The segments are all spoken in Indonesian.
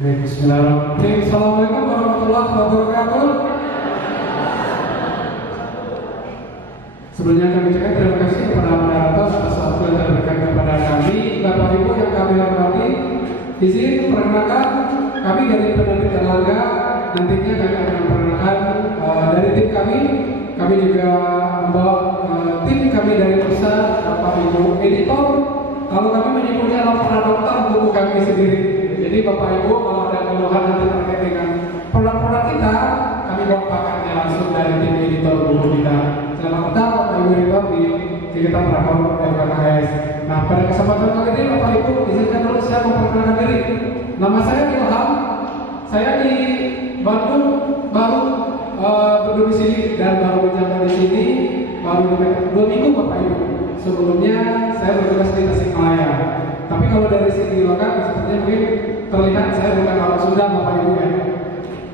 Bismillahirrahmanirrahim. Assalamualaikum warahmatullahi wabarakatuh. Sebelumnya kami ucapkan terima kasih kepada moderator atas waktu yang terberikan kepada kami. Bapak Ibu yang kami hormati, izin perkenalkan kami dari penerbit Erlangga. Nantinya kami akan memperkenalkan dari tim kami juga membawa tim kami dari pusat, Bapak Ibu editor. Kalau kami menyebutnya laporan dokter buku kami sendiri. Jadi Bapak Ibu kalau ada keluhan nanti terkait dengan produk-produk kita, kami bawa pakarnya langsung dari tim editor buku kita. Selamat datang Bapak Ibu editor di kita Prakor FKKS. Nah, pada kesempatan kali ini Bapak Ibu izinkan dulu saya memperkenalkan diri. Nama saya Ilham. Saya di Bandung baru berdomisili dan baru menjabat di sini baru 2 minggu Bapak Ibu. Sebelumnya saya bertugas di Tasikmalaya. Tapi kalau dari sini lokal sepertinya mungkin terlihat saya bukan orang Sunda Bapak Ibu ya.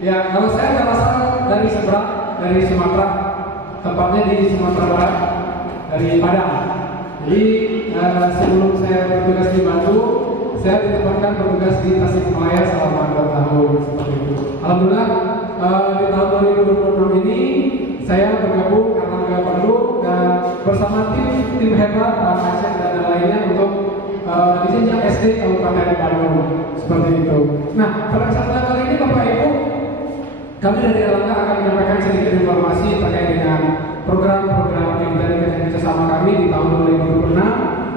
Ya, kalau saya berasal dari seberang, dari Sumatera, tepatnya di Sumatera Barat, dari Padang. Jadi sebelum saya bertugas di Bandung, saya ditempatkan bertugas di Tasikmalaya selama 2 tahun seperti itu. Alhamdulillah di tahun 2026 ini saya bergabung Erlangga Bandung dan bersama tim hebat Pak Aceh dan lainnya untuk di jenjang SD Kabupaten Bandung seperti itu. Nah, pada kesempatan kali ini Bapak Ibu, kami dari Erlangga akan menyampaikan sedikit informasi terkait dengan program-program yang dari kerjasama kami di tahun 2026.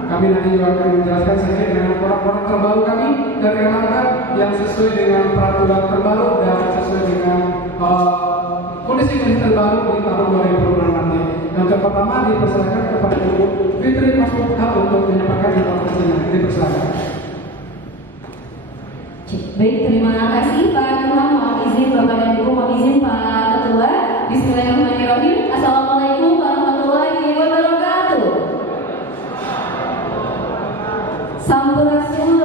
Kami nanti juga akan menjelaskan sedikit dengan produk-produk terbaru kami dari Erlangga yang sesuai dengan peraturan terbaru dan sesuai dengan kondisi terbaru di tahun 2026 nanti. Yang pertama dipersilakan kepada Ibu Fitri Masmuka untuk menyampaikan informasinya. Dipersilakan. Baik, terima kasih Pak Ketua. Mohon izin Bapak dan Ibu, mohon izin Pak Ketua. Bismillahirrahmanirrahim. Assalamualaikum warahmatullahi wabarakatuh. Sampurasun.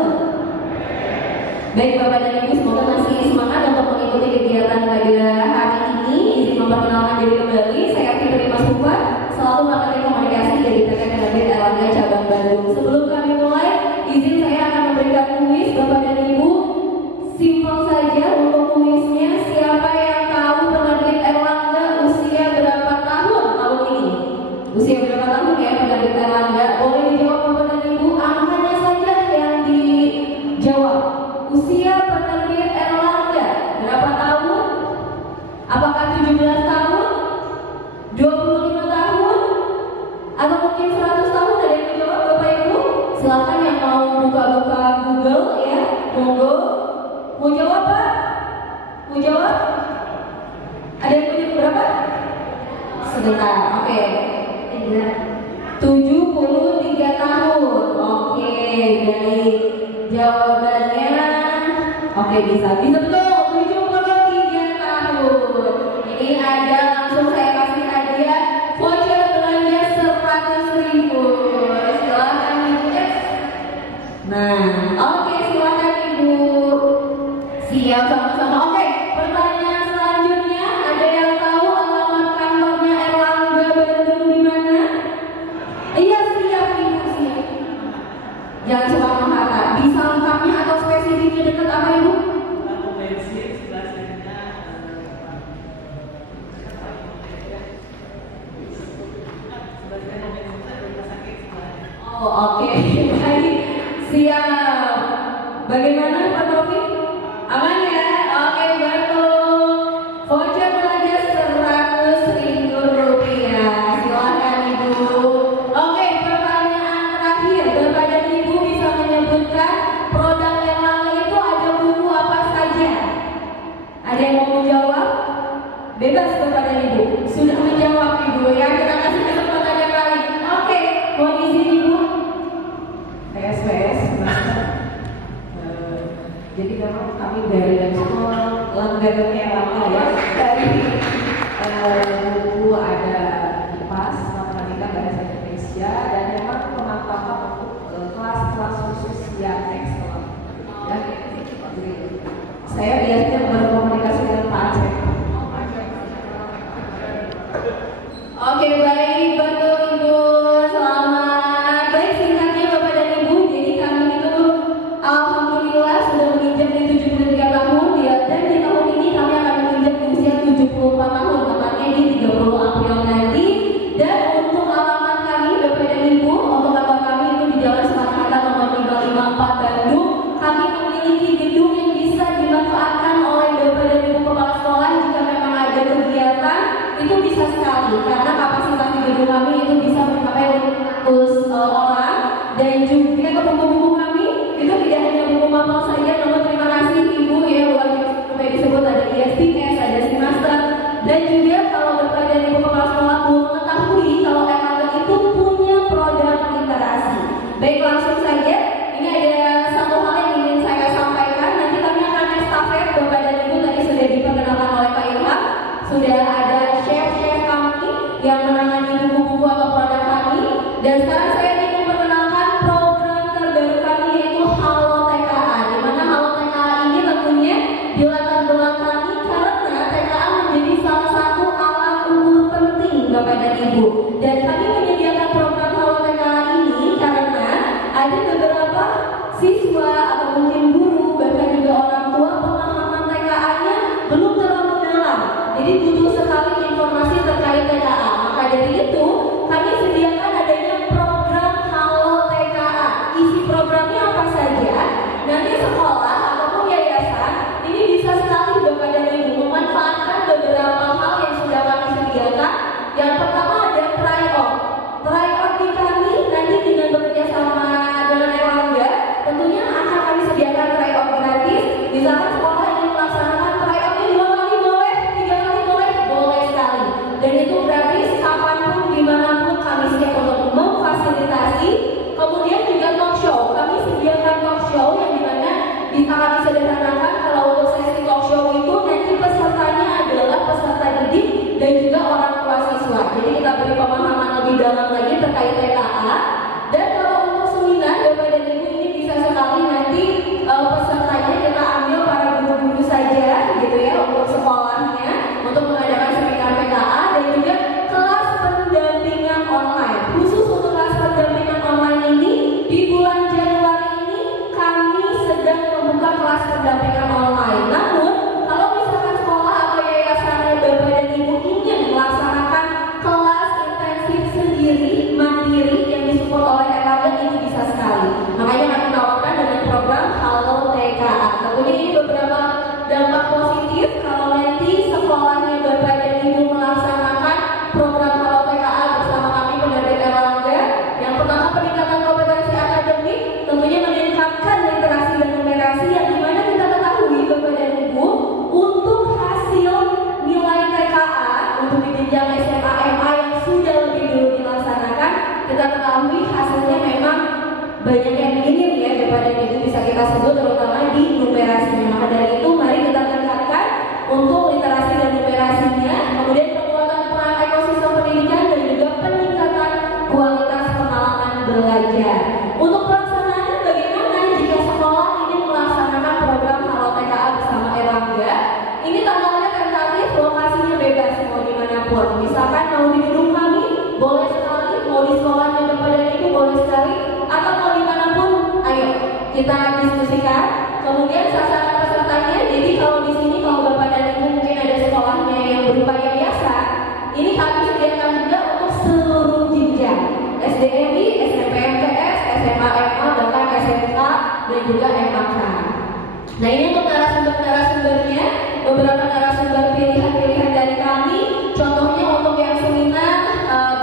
Baik Bapak dan Ibu, semoga masih semangat untuk mengikuti kegiatan pada hari ini. Izin memperkenalkan diri kembali. Saya Fitri Masmuka, selaku marketing komunikasi dari PT Penerbit Erlangga Cabang Bandung. Sebelum kami mulai, izin saya akan memberikan kuis Bapak dan Ibu. Simpel saja untuk kuisnya. Siapa yang tahu Penerbit Erlangga usia berapa tahun tahun ini? Usia berapa tahun ya Penerbit Erlangga? Boleh dijawab Bapak dan Ibu. Angkanya saja yang dijawab. Usia Penerbit Erlangga berapa tahun? Apakah 17 tahun? 25 tahun? Atau mungkin 100 tahun? Ada yang menjawab Bapak Ibu? Silakan yang mau buka-buka Google ya, monggo. Mau jawab Pak? Mau jawab? Ada yang punya berapa? Sebentar, oke. 73 tahun. Oke, baik. Jawabannya oke, bisa betul 73 tahun. Ini ada, langsung saya kasih hadiah voucher belanja 100.000. Silakan Ibu. Nah, oke, silakan Ibu. Siap sama-sama. Oke, pertanyaan selanjutnya, ada yang tahu alamat kantornya Erlangga Bandung di mana? Iya, siap Ibu, siap. Jangan Soekarno Hatta. Bisa lengkapnya atau spesifiknya dekat apa Ibu? Lampu bensin sebelah sininya. Oh, oke. Baik. Siap. Bagaimana Pak Taufik? Aman ya? Oke, betul. Voucher belanja 100.000 rupiah. Silakan Ibu. Oke, pertanyaan terakhir. Bapak dan Ibu bisa menyebutkan produk Erlangga itu ada buku apa saja? Ada yang mau menjawab? Bebas Bapak dan Ibu. Sudah menjawab Ibu ya. Kita kasih kesempatan yang lain. Oke, mohon izin Ibu. PSPS. Jadi memang kami dari sekolah langganan Erlangga ya, dari buku ada IPAS, Matematika, Bahasa Indonesia, dan memang pemantapan untuk kelas-kelas khusus yang excellent. Ya, jadi saya biasanya berkomunikasi dengan Pak Aceh. Oke, baik, betul Ibu. Selamat. Baik, singkatnya Bapak dan Ibu. Jadi kami itu alhamdulillah sudah menginjak di 73 tahun. karena kapasitas di gedung kami itu bisa mencapai 100 orang, dan juga ke buku-buku kami itu tidak hanya buku mapel saja, namun terima kasih Ibu ya, bukan sampai disebut ada ISPS, ada Simaster, dan juga kalau Bapak dan Ibu kepala sekolah belum mengetahui kalau Erlangga itu punya program literasi. Baik, langsung saja, ini ada satu hal yang ingin saya sampaikan. Nanti kami akan estafet, Bapak dan Ibu tadi sudah diperkenalkan oleh Pak Ilham, sudah ada chef-chef kami yang menangani buku-buku atau produk kami, dan sekarang saya ingin memperkenalkan program terbaru kami yaitu Halo TKA, di mana Halo TKA ini tentunya dilatar belakangi karena TKA menjadi salah satu alat ukur penting Bapak dan Ibu, dan kami menyediakan program Halo TKA ini karena ada beberapa siswa atau mungkin guru bahkan juga orang tua pemahaman TKA-nya belum terlalu dalam, jadi butuh sekali informasi terkait TKA. Maka dari itu kami sediakan adanya program Halo TKA. Isi programnya apa saja? Nanti sekolah ataupun yayasan ini bisa sekali Bapak dan Ibu memanfaatkan beberapa hal yang sudah kami sediakan. Yang pertama ada tryout. Tryout di kami nanti dengan bekerja sama dengan Erlangga tentunya akan kami sediakan tryout gratis. Misalkan sekolah ingin melaksanakan tryoutnya 2 kali boleh, 3 kali boleh, boleh sekali. Dan itu gratis kapanpun dimanapun kami siap untuk memfasilitasi. Kemudian juga talk show, kami sediakan talk show yang dimana bisa kami sederhanakan kalau untuk sesi talk show itu nanti pesertanya adalah peserta didik dan juga orang tua siswa. Jadi kita beri pemahaman lebih dalam lagi terkait TKA. Dan kalau untuk seminar Bapak dan Ibu ini bisa sekali nanti pesertanya kita ambil para guru-guru saja gitu ya untuk sekolahnya untuk mengadakan seminar TKA, dan juga kelas pendampingan online. Khusus untuk kelas pendampingan online ini di bulan Januari ini kami sedang membuka kelas pendampingan online. Namun kalau misalkan sekolah atau yayasan Bapak dan Ibu ingin melaksanakan kelas intensif sendiri mandiri yang disupport oleh Erlangga, ini bisa sekali. Makanya kami tawarkan dengan program Halo TKA. Tentunya ini beberapa dampak positif kalau nanti sekolahnya Bapak dan Ibu melaksanakan program Halo TKA bersama kami penerbit Erlangga. Yang pertama, peningkatan kompetensi akademik, tentunya meningkatkan literasi dan numerasi, yang dimana kita ketahui Bapak dan Ibu untuk hasil nilai TKA untuk di jenjang SMA MA yang sudah lebih dulu dilaksanakan, kita ketahui hasilnya memang banyak yang minim ya Bapak dan Ibu, bisa kita sebut terutama di numerasinya. Maka dari itu mari kita tingkatkan untuk literasi dan numerasinya, kemudian penguatan peran ekosistem pendidikan dan juga peningkatan kualitas pengalaman belajar. Untuk pelaksanaannya bagaimana jika sekolah ingin melaksanakan program Halo TKA bersama Erlangga? Ini tanggalnya tentatif, lokasinya bebas mau dimanapun. Misalkan mau di gedung kami, boleh sekali, mau di sekolahnya Bapak dan Ibu boleh sekali, atau mau dimanapun, ayo kita diskusikan. Kemudian sasaran pesertanya, jadi kalau di sini kalau Bapak dan Ibu mungkin ada sekolahnya yang berupa yayasan, ini kami sediakan juga untuk seluruh jenjang SDMI, SMP MTS, SMA MA, bahkan SMA dan juga MAK. Nah ini untuk narasumber-narasumbernya, beberapa narasumber pilihan-pilihan dari kami. Contohnya untuk yang seminar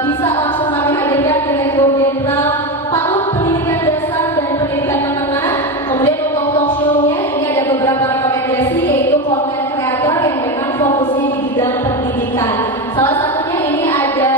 bisa langsung kami hadirkan Direktur Jenderal PAUD Pendidikan Dasar dan Pendidikan Menengah. Kemudian untuk talk show-nya ini ada beberapa rekomendasi, yaitu konten kreator yang memang fokusnya di bidang pendidikan. Salah satunya ini ada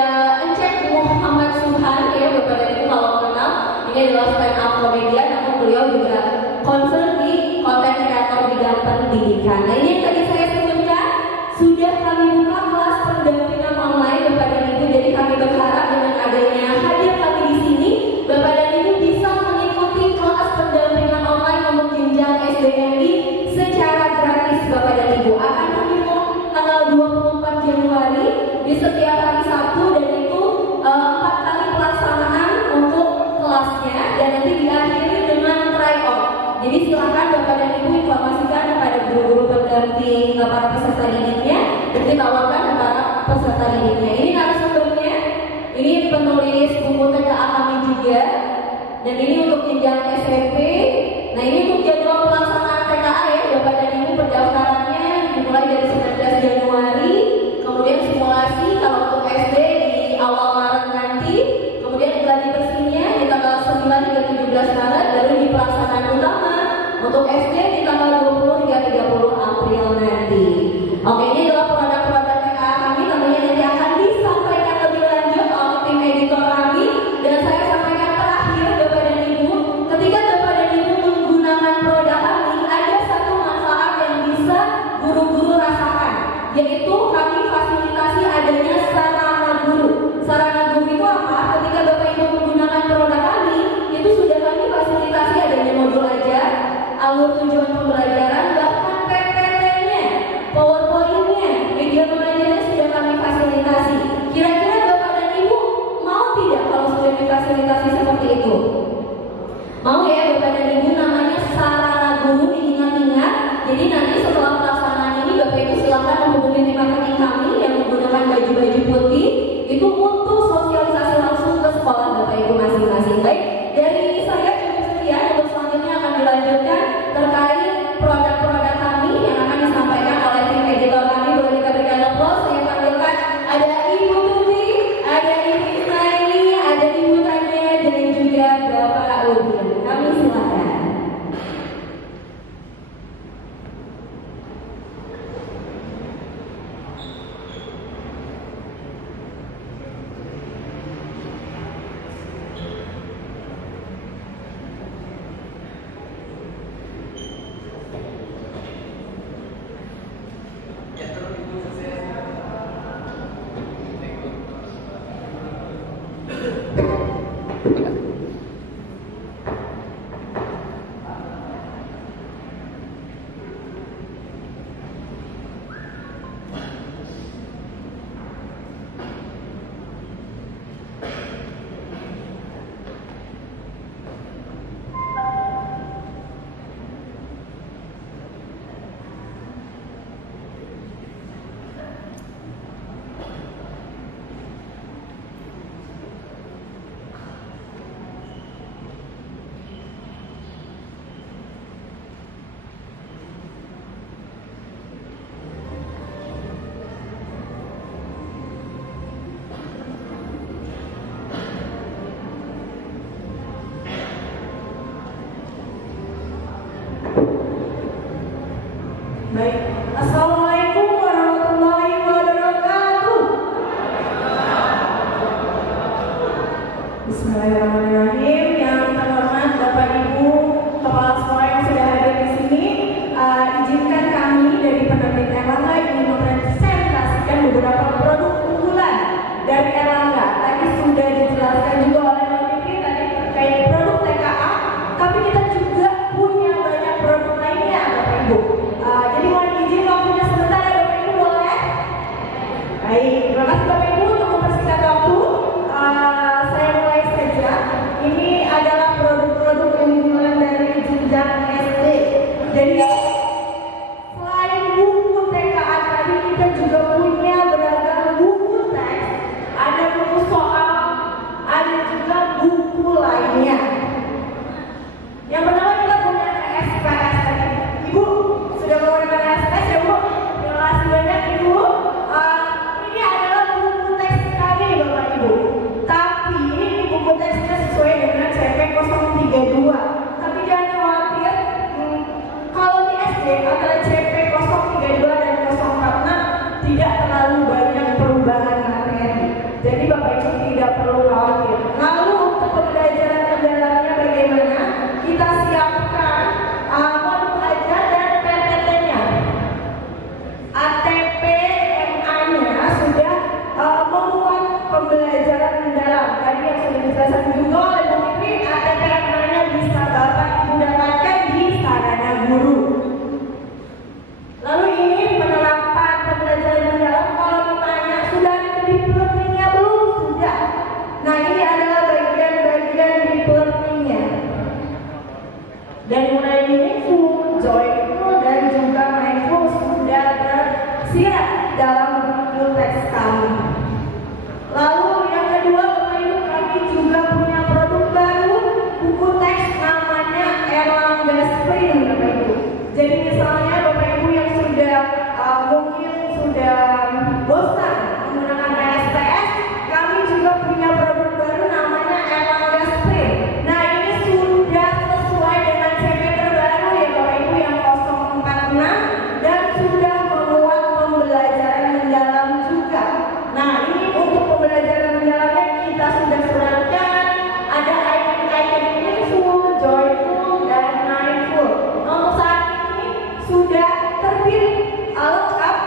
Encep Muhammad Suhan ya Bapak dan Ibu kalau kenal. Ini adalah stand up komedian, namun beliau juga concern di konten kreator bidang pendidikan. Nah ini yang tadi saya sebutkan, sudah kami buka kelas pendampingan online Bapak dan Ibu. Jadi kami berharap dengan adanya hadir kami di sini, Bapak dan Ibu bisa mengikuti kelas pendampingan online untuk jenjang SDMI secara gratis Bapak dan Ibu. Akan dimulai tanggal 24 Januari di setiap hari Sabtu, dan itu 4 kali pelaksanaan untuk kelasnya, dan nanti diakhiri dengan tryout. Jadi silakan Bapak dan Ibu informasikan kepada guru-guru pendamping para peserta didiknya, dan ditawarkan kepada peserta didiknya. Ini narasumbernya, ini penulis buku TKA kami juga, dan ini untuk jenjang SMP. Nah ini untuk jadwal pelaksanaan TKA ya Bapak dan Ibu, pendaftarannya dimulai dari 19 Januari, kemudian simulasi kalau untuk SD untuk SD di tanggal 20 hingga 30 April nanti. Oke, ini adalah produk-produk TKA kami, tentunya nanti akan disampaikan lebih lanjut oleh tim editor kami. Dan saya sampaikan terakhir Bapak dan Ibu, ketika Bapak dan Ibu menggunakan produk kami, ada satu manfaat yang bisa guru-guru rasakan, yaitu kami fasilitasi adanya sarana guru. Sarana guru itu apa? Ketika Bapak Ibu menggunakan produk kami, itu sudah kami fasilitasi adanya modul ajar, alur tujuan pembelajaran, bahkan PPT-nya, PowerPoint-nya, media belajarnya sudah kami fasilitasi. Kira-kira Bapak dan Ibu mau tidak kalau sudah difasilitasi seperti itu? Mau ya Bapak dan Ibu, namanya sarana guru, diingat-ingat. Jadi nanti setelah pelaksanaan ini Bapak Ibu silakan menghubungi tim marketing kami yang menggunakan baju-baju putih itu untuk sosialisasi langsung ke sekolah Bapak Ibu masing-masing. Baik, dari saya cukup sekian. Untuk selanjutnya akan dilanjutkan terkait produk-produk kami yang akan disampaikan oleh tim editor kami. Boleh kita berikan aplaus. Saya panggilkan ada Ibu Tuti, ada Ibu Ismaili, ada Ibu Tania, dan juga Bapak Udin. Kami silakan. Baik, Assalamualaikum warahmatullahi wabarakatuh. Bismillahirrahmanirrahim. Yang terhormat Bapak Ibu Kepala Sekolah yang sudah hadir di sini, izinkan kami dari penerbit Erlangga ingin mempresentasikan beberapa produk unggulan dari Erlangga. Tadi sudah dijelaskan juga oleh Mbak Fikri tadi terkait produk TKA, tapi kita juga punya banyak produk lainnya, Bapak Ibu. Jadi mohon izin waktunya sebentar ya Bapak Ibu, boleh? Baik, terima kasih Bapak Ibu untuk mempersingkat waktu. Saya mulai saja. Ini adalah produk-produk unggulan dari jenjang SD. Jadi selain buku TKA tadi, kita juga punya beragam buku teks, ada buku soal, ada juga buku lainnya. Yang pertama kita punya SPS tadi. Ibu sudah menggunakan SPS ya Bu? Terima kasih banyak Ibu. Ini adalah buku teks kami Bapak Ibu. Tapi ini buku teksnya sesuai dengan CP 032. Tapi jangan khawatir, kalau di SD antara CP 032 dan 046 tidak terlalu banyak perubahan materi. Jadi Bapak Ibu tidak perlu khawatir. Lalu untuk pembelajaran kendalanya bagaimana? Kita siapkan modul ajar dan PPT-nya. ATP MA-nya sudah membuat pembelajaran mendalam. Tadi yang sudah dijelaskan juga oleh Bu Fikri, ATP MA-nya bisa Bapak Ibu dapatkan di sarana guru. Lalu ini penerapan pembelajaran mendalam. Kalau ditanya sudah ada deep learning-nya belum? Sudah. Nah ini adalah bagian-bagian deep learning-nya. Dan mulai meaningful, joyful, dan juga mindful sudah tersirat dalam buku teks kami. Lalu yang kedua, Bapak Ibu, kami juga punya produk baru, buku teks namanya Erlangga Sprint, Bapak Ibu. Jadi misalnya Bapak Ibu yang sudah mungkin sudah bosan menggunakan SPS, kami juga punya produk baru namanya Erlangga Sprint. Nah ini sudah sesuai dengan CP terbaru ya Bapak sudah terbit lengkap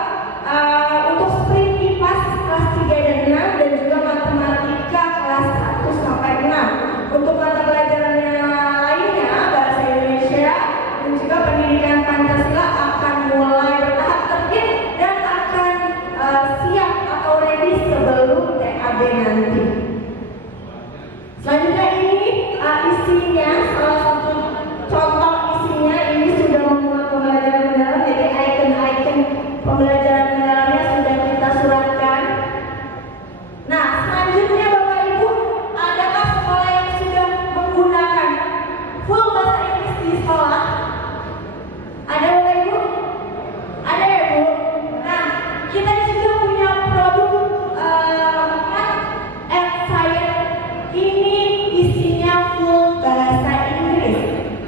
untuk sprint IPAS kelas 3 dan 6 dan juga matematika kelas 1 sampai 6. Untuk mata pelajarannya lainnya, bahasa Indonesia dan juga pendidikan Pancasila akan mulai bertahap terbit dan akan siap atau ready sebelum TAB nanti. Selanjutnya ini isinya, salah satu contoh isinya ini sudah membuat pembelajaran mendalam, jadi icon-icon pembelajaran mendalamnya sudah kita suratkan. Nah, selanjutnya Bapak Ibu, adakah sekolah yang sudah menggunakan full bahasa Inggris di sekolah? Ada Bapak Ibu? Ada ya Bu? Nah, kita juga punya produk ini isinya full bahasa Inggris,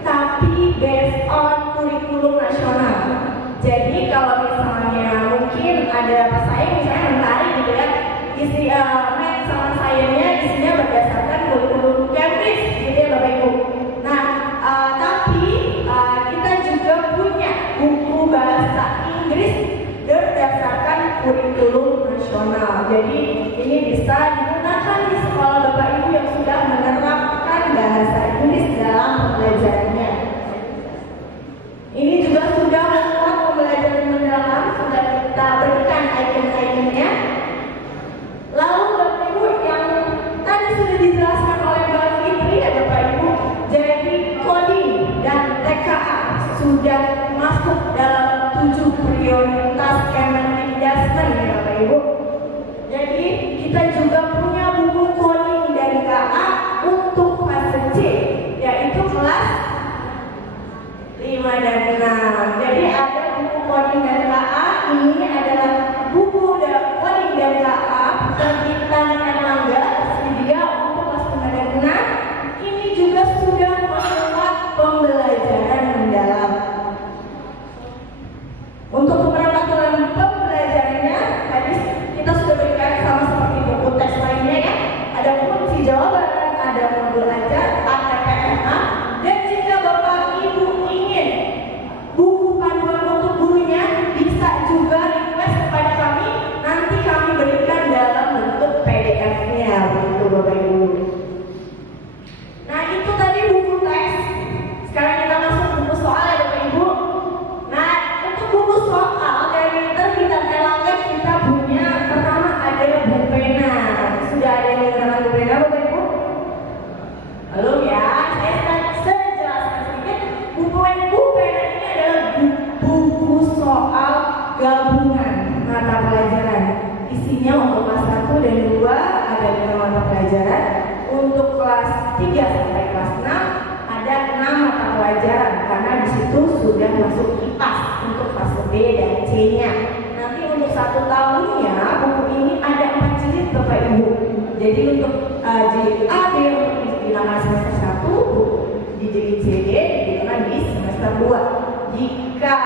tapi based on kurikulum nasional. Jadi kalau misalnya mungkin ada pesaing misalnya menarik gitu ya, isi math sama sainsnya isinya berdasarkan kurikulum Cambridge gitu ya Bapak Ibu. Nah, tapi kita juga punya buku bahasa Inggris berdasarkan kurikulum nasional. Jadi ini bisa digunakan di sekolah Bapak Ibu yang sudah menerapkan bahasa Inggris dalam pembelajarannya. Ini juga sudah membuat pembelajaran mendalam, sudah kita berikan icon-iconnya. Lalu Bapak Ibu yang tadi sudah dijelaskan oleh Mbak Fitri ya Bapak Ibu, jadi coding dan TKA sudah masuk dalam 7 prioritas Kemendikbud ya Bapak Ibu. Jadi kita juga punya buku coding dari KA untuk fase C, yaitu kelas 5 dan 6. Jadi ada buku coding dari KA, ini adalah buku coding dari KA terbitan Erlangga tersedia untuk kelas 5 dan 6. Ini juga sudah memuat pembelajaran mendalam. Untuk beberapa tulang pembelajarannya tadi kita sudah berikan sama seperti buku teks lainnya ya. Ada kunci jawaban, ada modul ajar, ada PMA, dan jika Bapak Ibu ingin buku panduan untuk gurunya bisa juga request kepada kami. Nanti kami berikan dalam bentuk PDF-nya untuk Bapak Ibu. Nah itu tadi buku teks. Sekarang kita masuk buku soal ya Bapak Ibu. Nah untuk buku soal dari terbitan Erlangga kita punya pertama ada buku pena. Sudah ada yang menggunakan buku pena Bapak Ibu? Belum ya? Saya jelaskan sedikit. Buku pena ini adalah buku soal gabungan mata pelajaran. Isinya untuk kelas 1 dan 2 ada 5 mata pelajaran. Untuk kelas 3 sampai kelas 6 ada 6 mata pelajaran karena di situ sudah masuk IPAS untuk fase B dan C-nya. Nanti untuk 1 tahunnya buku ini ada 4 jilid Bapak Ibu. Jadi untuk jilid A, B untuk digunakan semester 1, di jilid C, D digunakan di semester 2. Jika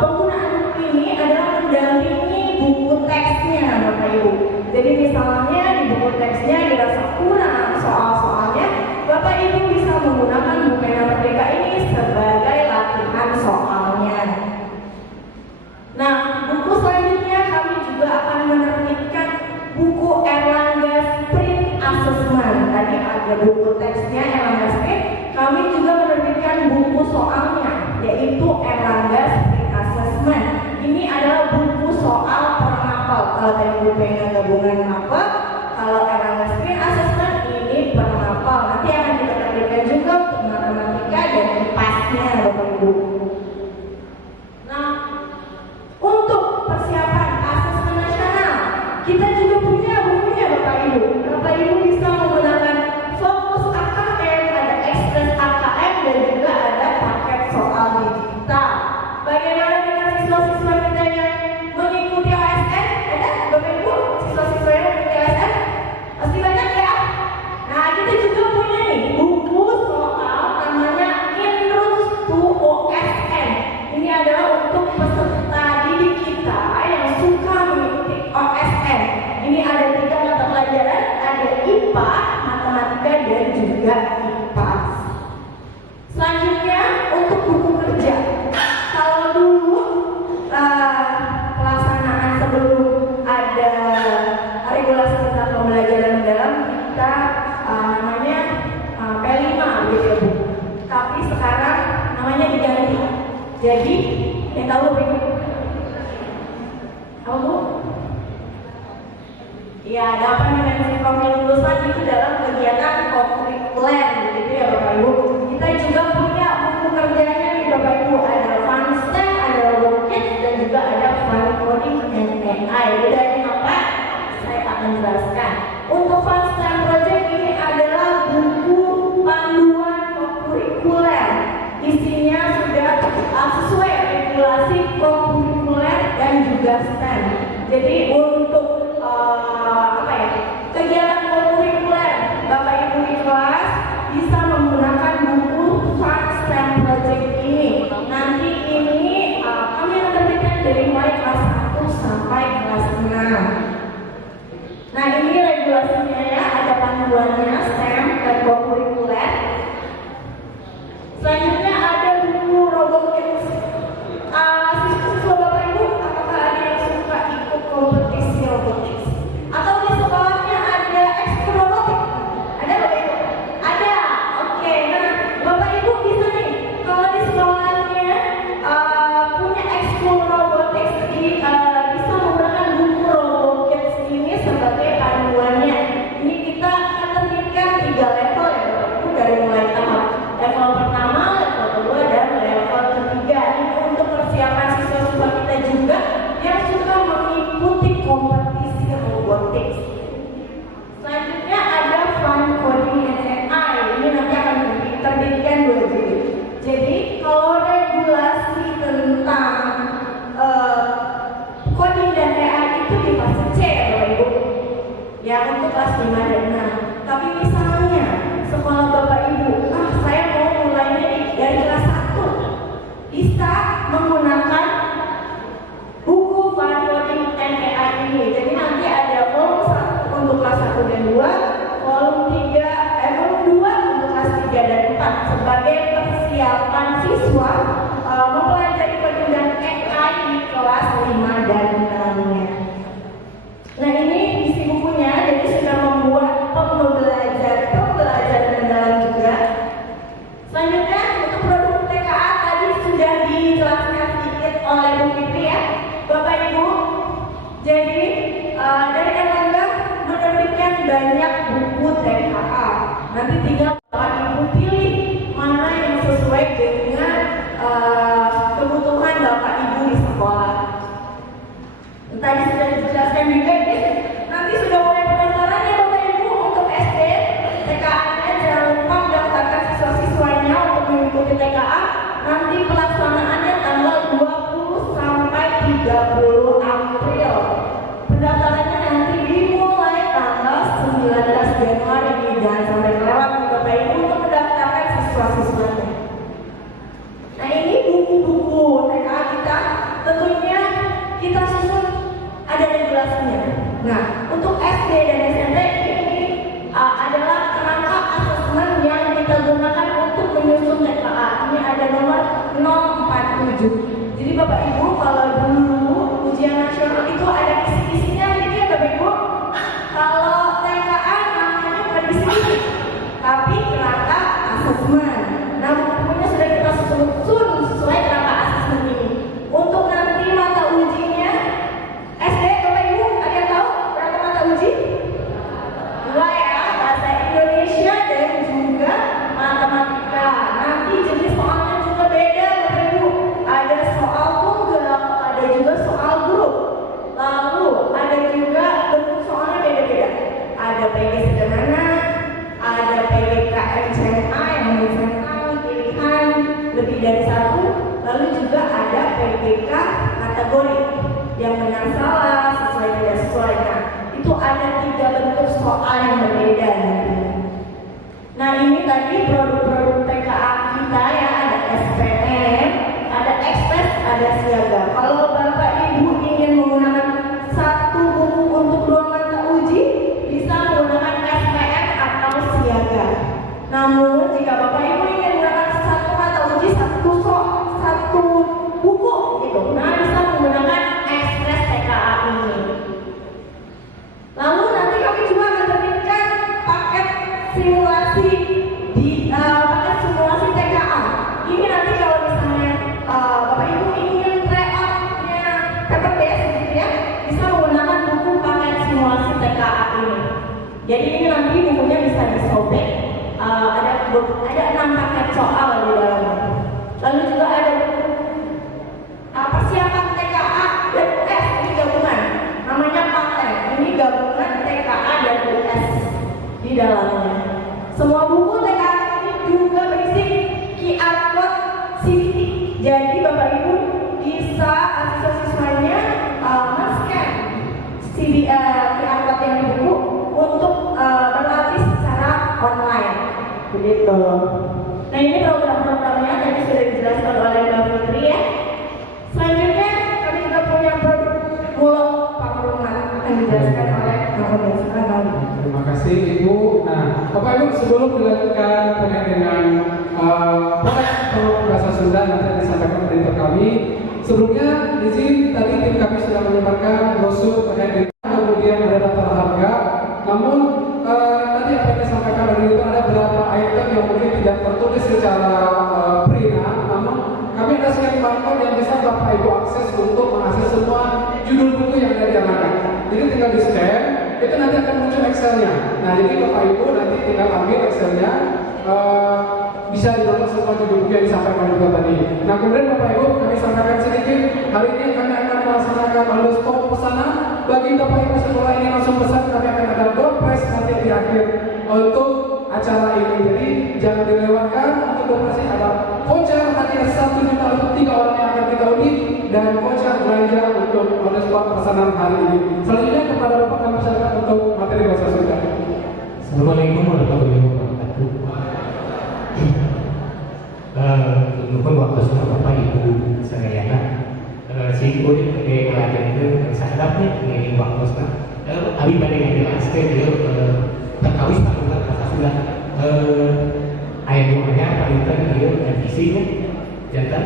penggunaan buku ini adalah mendampingi buku teksnya Bapak Ibu. Jadi misalnya di buku teksnya dirasa kurang soal-soalnya, Bapak Ibu bisa menggunakan buku Pena Merdeka ini sebagai latihan soalnya. Nah, buku selanjutnya kami juga akan menerbitkan buku Erlangga Sprint Assessment. Tadi ada buku teksnya Erlangga Sprint, kami juga menerbitkan buku soalnya, yaitu Erlangga Sprint Assessment. Ini adalah buku soal per mapel. Kalau tadi buku Pena gabungan mapel, kalau Erlangga Sprint Assessment ini per mapel. Nanti akan kita terbitkan juga untuk matematika dan IPAS-nya Bapak Ibu. Nah, untuk persiapan asesmen nasional, kita juga punya bukunya Bapak Ibu. Bapak Ibu bisa menggunakan fokus AKM, ada ekspres AKM, dan juga ada paket soal digital. Bagaimana dengan siswa-siswa kita yang mengikuti OSN? Ada Bapak Ibu siswa-siswa yang mengikuti OSN? Pasti banyak ya? Nah, kita juga punya nih buku soal namanya Introduction to OSN. Ini adalah untuk peserta didik kita yang suka mengikuti OSN. Ini ada 3 mata pelajaran, ada IPA, matematika, dan juga IPAS. Selanjutnya untuk buku kerja. Kalau dulu Jadi, yang tahu Bapak Ibu? Apa Bu? Ya, dapat mengenai profil lulusan itu dalam kegiatan kokurikuler, gitu ya Bapak Ibu. Kita juga punya buku kerjanya nih Bapak Ibu. Ada fun STEM, ada rocket, dan juga ada fun coding and AI. Bedanya apa? Saya akan jelaskan. Untuk fun STEM project ini adalah buku panduan kokurikuler. Isinya sudah sesuai regulasi kokurikuler dan juga STEM. Jadi untuk kegiatan kokurikuler Bapak Ibu di kelas bisa menggunakan buku Fun STEM Project ini. Nanti ini kami akan terbitkan dari mulai kelas 1 sampai kelas 6. Nah ini regulasinya ya, ada panduannya STEM dan kokurikuler. Selanjutnya ada buku robotics. Siswa Bapak Ibu, apakah ada yang suka ikut kompetisi robotics? Atau di sekolahnya ada ekskul robotik? Ada Bapak Ibu? Ada. Oke, nah Bapak Ibu bisa nih kalau di sekolahnya punya ekskul robotik, bisa menggunakan buku robotics ini sebagai panduannya. Ini kita akan terbitkan 3 level ya Bapak Ibu, dari mulai tahap level pertama, level kedua, dan level ketiga. Ini untuk persiapan siswa-siswa kita juga yang suka mengikuti kompetisi robotics. Selanjutnya ada fun coding and AI. Ini nanti akan diterbitkan 2 jilid. Jadi kalau regulasi tentang coding dan AI itu di fase C ya Bapak Ibu. Ya untuk kelas 5 dan 6. Tapi misalnya sekolah Bapak Ibu, saya mau mulainya dari kelas 1, bisa menggunakan buku Fun Coding and AI ini. Jadi nanti ada volume 1 untuk kelas 1 dan 2, volume 2 untuk kelas 3 dan 4 sebagai persiapan siswa mempelajari coding dan AI di kelas 5 dan 6-nya. Nah ini isi bukunya, jadi sudah membuat pembelajaran mendalam juga. Selanjutnya untuk produk TKA tadi sudah dijelaskan sedikit oleh Bu Fitri ya, Bapak Ibu. Jadi dari Erlangga menerbitkan banyak buku TKA. Nanti tinggal Bapak Ibu pilih mana yang sesuai dengan kebutuhan Bapak Ibu di sekolah. Tadi sudah dijelaskan juga, nanti sudah mulai pendaftaran ya Bapak Ibu untuk SD. TKA-nya jangan lupa mendaftarkan siswa-siswanya untuk mengikuti TKA. Nanti pelaksanaannya tanggal 20 sampai 30 April. Pendaftarannya nanti dimulai tanggal 19 Januari. Jangan sampai kelewat Bapak Ibu untuk mendaftarkan siswa-siswanya. Nah ini buku-buku TKA kita, tentunya kita susun ada regulasinya. Nah untuk SD dan SMP ini adalah kerangka asesmen yang kita gunakan untuk menyusun TKA. Ini ada nomor 047. Jadi Bapak Ibu kalau dulu ujian nasional itu ada kisi-kisinya gitu ya Bapak Ibu. Kalau TKA namanya bukan kisi-kisi, tapi kerangka asesmen. Nah bukunya sudah kita susun sesuai kerangka asesmen ini. Untuk nanti mata ujinya SD Bapak Ibu ada yang tahu berapa mata uji? 2 ya, bahasa Indonesia dan juga matematika. Nanti jenis soalnya juga beda Bapak Ibu. Ada soal tunggal, ada juga soal grup. Lalu ada juga bentuk soalnya beda-beda. Ada PG sederhana, ada PGK SMA yang misalkan pilihan lebih dari 1. Lalu juga ada PGK kategori yang benar salah, sesuai tidak sesuai. Nah, itu ada 3 bentuk soal yang berbeda. Nah ini tadi produk-produk TKA kita ya, ada SPM, ada Ekspres, ada Siaga. Kalau Bapak Ibu ingin menggunakan satu buku untuk 2 mata uji, bisa menggunakan SPM atau Siaga. Namun jika Bapak Ibu ingin menggunakan satu mata uji, satu buku gitu, nah bisa menggunakan Ekspres TKA ini. Lalu nanti kami juga akan terbitkan paket simulasi TKA. Ini nanti kalau misalnya Jadi ini nanti bukunya bisa disobek. Ada 6 paket soal di dalamnya. Lalu juga ada buku persiapan TKA dan US, ini gabungan. Namanya paket. Ini gabungan TKA dan US di dalamnya. Semua buku TKA ini juga berisi QR code CVT. Jadi Bapak Ibu bisa siswa-siswanya men-scan QR code yang di buku untuk berlatih secara online. Begitu. Nah ini program-programnya tadi sudah dijelaskan oleh Mbak Putri ya. Selanjutnya kami juga punya produk Bulog Pamuruman akan dijelaskan oleh Mbak Putri. Terima kasih Ibu. Nah, Bapak Ibu sebelum dilanjutkan terkait dengan bahasa Sunda nanti akan disampaikan editor kami. Sebelumnya izin tadi tim kami sudah menyebarkan brosur terkait dengan kemudian ada daftar harga. Namun tadi apa yang disampaikan dari itu ada beberapa item yang mungkin tidak tertulis secara print, namun kami ada scan barcode yang bisa Bapak Ibu akses untuk mengakses semua judul buku yang ada di Yamaha. Jadi tinggal di scan, itu nanti akan muncul Excelnya. Nah jadi Bapak Ibu nanti tinggal ambil Excelnya, bisa didownload semua judul buku yang disampaikan juga tadi. Nah kemudian Bapak Ibu kami sampaikan sedikit, hari ini kami akan melaksanakan on the spot pesanan. Bagi Bapak Ibu setelah ini langsung pesan, kami akan ada door prize nanti di akhir untuk acara ini. Jadi jangan dilewatkan. Untuk door prize ada voucher hadiah 1 juta untuk 3 orang yang akan kita undi dan voucher belanja untuk on the spot pesanan hari ini. Selanjutnya kepada Bapak kami persilakan untuk materi bahasa Sunda. Assalamualaikum warahmatullahi wabarakatuh. Untuk waktu semua Bapak Ibu sekalian, si Ibu ini pelajaran itu sadapnya ini waktu semua. Abi pada yang dijelaskan dia terkawis pakai kata sudah ayat doanya paling penting dia visinya jantan.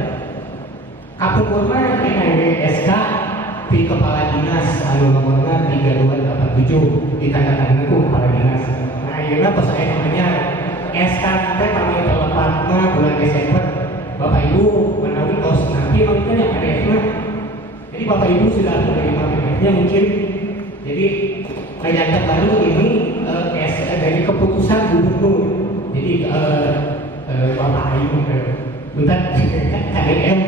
Kapten Kurma ini SK di Kepala Dinas anu nomornya 3287 ditandatangan ku Kepala Dinas. Nah ayeuna pas saya namanya SK teh kami telepatna bulan Desember. Bapak Ibu menawi tos nanti mungkin yang PDF-nya. Jadi Bapak Ibu sudah menerima PDF-nya mungkin. Jadi yang terbaru ini dari keputusan gubernur. Jadi Bapak Ibu bentar KDM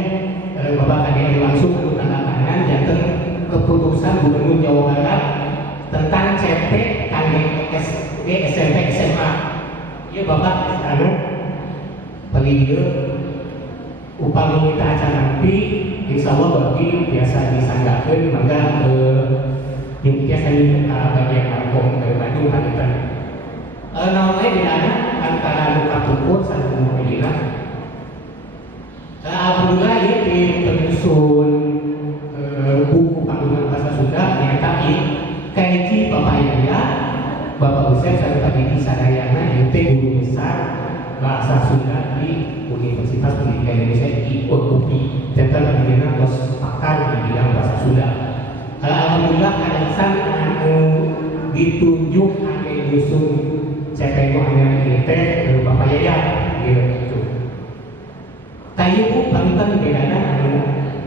Bapak KDM langsung tanda tangan jantan keputusan gubernur Jawa Barat tentang CP KDS SMP SMA. Ya Bapak anu pelih upami kita acara nanti insya Allah bagi biasa disanggakan maka biasa di bagian Arkom dari Bandung hadiran namanya di mana antara luka tumpul sama Medina. Alhamdulillah ya di penyusun buku panduan bahasa Sunda nyata kaji Bapak Yaya Bapak Usep serta Ibu Sadayana itu guru besar bahasa Sunda di Universitas Pendidikan Indonesia di UPI dan terpilihnya pos pakar di bidang bahasa Sunda. Alhamdulillah kalisan ditunjuk ada dusun CPNU hanya kita Bapak Yaya gitu. Tadi bu pamitan bedana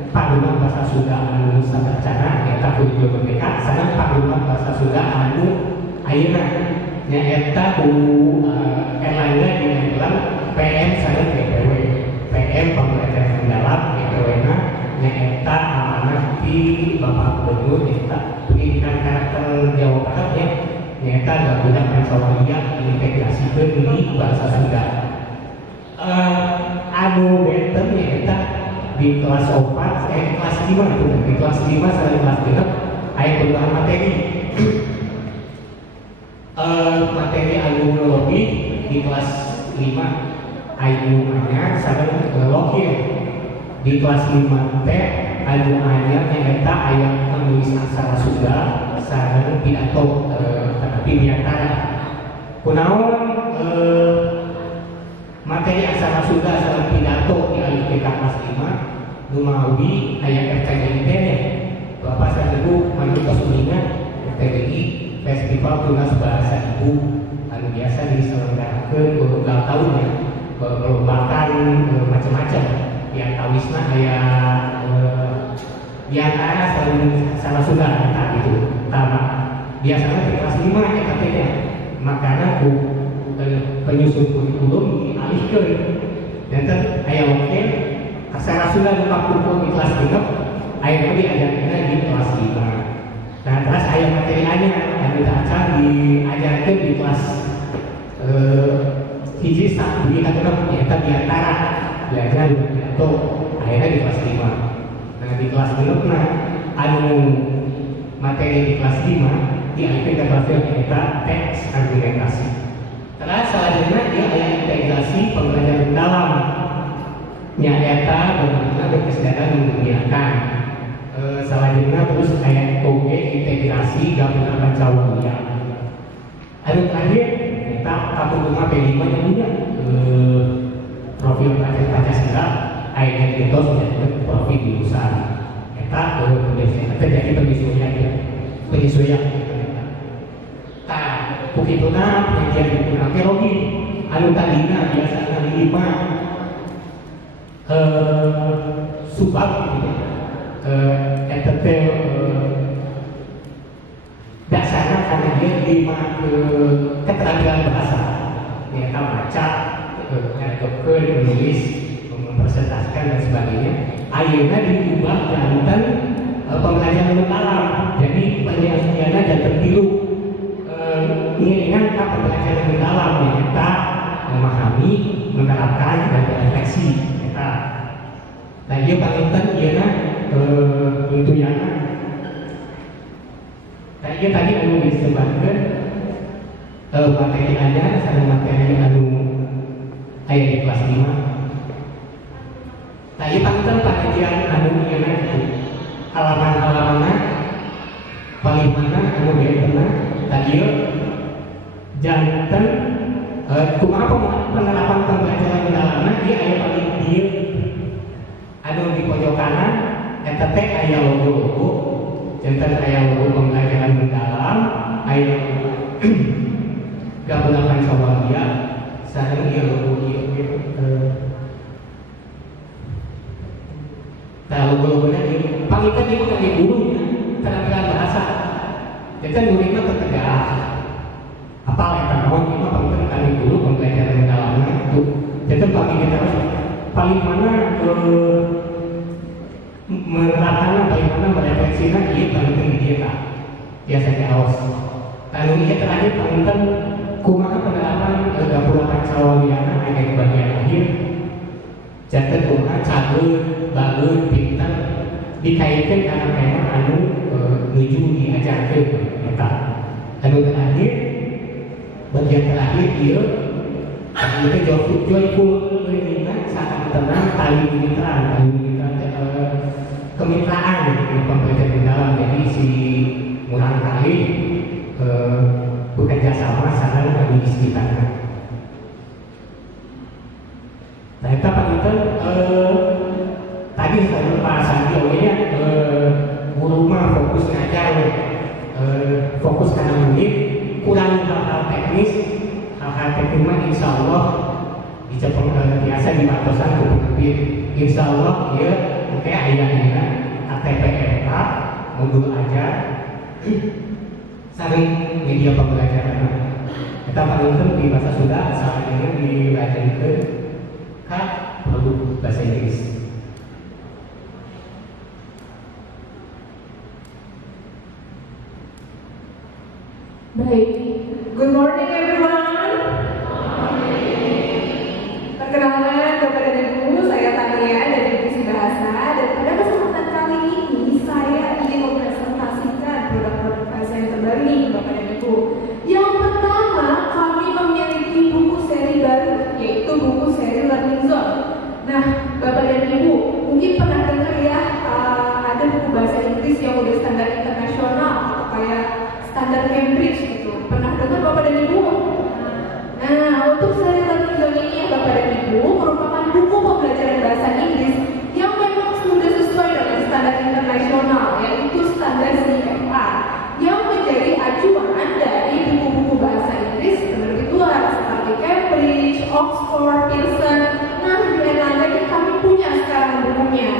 panduan bahasa Sunda anu sacara eta kudu merdeka sana panduan bahasa Sunda anu ayeuna nyaeta ku Erlangga dibilang PM sareng DPW PM pembelajaran mendalam DPW-na nyaeta amanah di Bapak Gubernur nyaeta pendidikan karakter Jawa Barat ya nyaeta gabungan Pancawariya integrasikeun di bahasa Sunda. Anu benten nyaeta di kelas 4 kelas 5 tuh di kelas 5 sampai kelas 6 aya perubahan materi. Materi alumnologi di kelas 5 anu anyar sareng lokil di kelas 5 teh anu anyar nyaeta aya menulis aksara Sunda sareng pidato tetapi biantara kunaon materi aksara Sunda sareng pidato di IPK kelas 5 Numawi aya FTGI nya Bapak Sadebu manungtos kuningan FTGI Festival Tunas Bahasa Ibu anu biasa diselenggarakeun beberapa tahun ya berlombakan macam-macam yang tawisna aya diantara salah Sunda eta gitu. Biasanya di kelas 5 ya katanya makanya penyusun kurikulum dialihkan dan ayah oke secara sudah lupa kumpul di kelas 6 ayah diajarkan di kelas 5. Nah terus ayah materialnya yang kita akan diajarkan di kelas hiji sak di kita diantara belajar pidato akhirnya di kelas 5. Nah di kelas 6 nah anu materi di kelas 5 dialihkan ke kelas kita teks argumentasi. Terus selanjutnya dia ada integrasi pembelajaran dalam nyata bagaimana berkesadaran menggunakan. Selanjutnya terus ayat OG integrasi gabungan Pancawira. Ada terakhir kita K5 P5 yang punya profil Pancasila ayatnya itu menjadi profil jurusan. Kita terjadi penyesuaian. Nah, begitu pengajian digunakan teologi anu tadinya biasanya 5 subab gitu. Dasarnya karena dia 5 keterampilan bahasa ya kan baca dokter menulis mempresentasikan dan sebagainya akhirnya diubah jantan pembelajaran mendalam jadi penyajiannya jantan tilu ingat pembelajaran mendalam ya kita memahami menerapkan dan berefleksi kita nah dia paling penting untuk yang tadi anu disebutkan materi aja sama materi anu ayat di kelas 5 tadi panten pengajian anu yang halaman-halamannya paling mana anu dia pernah tadi jantan kumaha penerapan pembelajaran mendalamnya dia ayat paling dia anu di pojok kanan eta teh aya logo jantan aya logo pembelajaran mendalam aya gabungan Pancawira sareng ieu logo ieu nah logo-logonya ini panggitan ieu kan di gurunya keterampilan bahasa jantan muridnya tertegak apal eta naon ieu mah panggitan kali guru pembelajaran mendalamnya itu jantan panggitan terus paling mana menerapkan bagaimana merefleksikan dia penting dia biasanya awas. Lalu ini terakhir penting kumaha penerapan gabungan Pancawira ada di bagian akhir. Jantan kumaha cager, bagus, pintar dikaitkan karena memang anu menuju diajarkan kita. Lalu terakhir bagian terakhir dia itu joyful learning saat tenang tali kemitraan kemitraan pembelajaran mendalam jadi si murang kali bekerja sama sareng bagi sekitarnya. Nah itu penting tadi Pak Sandi awalnya guru mah fokus ngajar fokus karena murid kurang hal-hal teknis hal-hal teknis mah insya Allah biasa dibatosan ke penerbit insya Allah ya oke ayahnya ATPRK modul ajar saling media pembelajaran kita paling di bahasa Sunda saat ini dilajarkan ke produk bahasa Inggris. Baik, good morning everyone. Perkenalan kepada ibu, saya Tania dari Divisi Bahasa dan pada kesempatan kali ini saya ingin mempresentasikan produk-produk bahasa yang terbaru nih Bapak dan Ibu. Yang pertama, kami memiliki buku seri baru yaitu buku seri Learning Zone. Nah, Bapak dan Ibu mungkin pernah dengar ya ada buku bahasa Inggris yang udah standar internasional kayak standar Cambridge gitu. Pernah dengar Bapak dan Ibu? Nah, untuk seri Learning Zone ini ya Bapak dan Ibu merupakan buku pembelajaran bahasa Inggris yang memang sudah sesuai dengan standar internasional yaitu standar CFA yang menjadi acuan dari buku-buku bahasa Inggris penerbit luar seperti Cambridge, Oxford, Pearson. Nah, di lain lagi kami punya sekarang bukunya.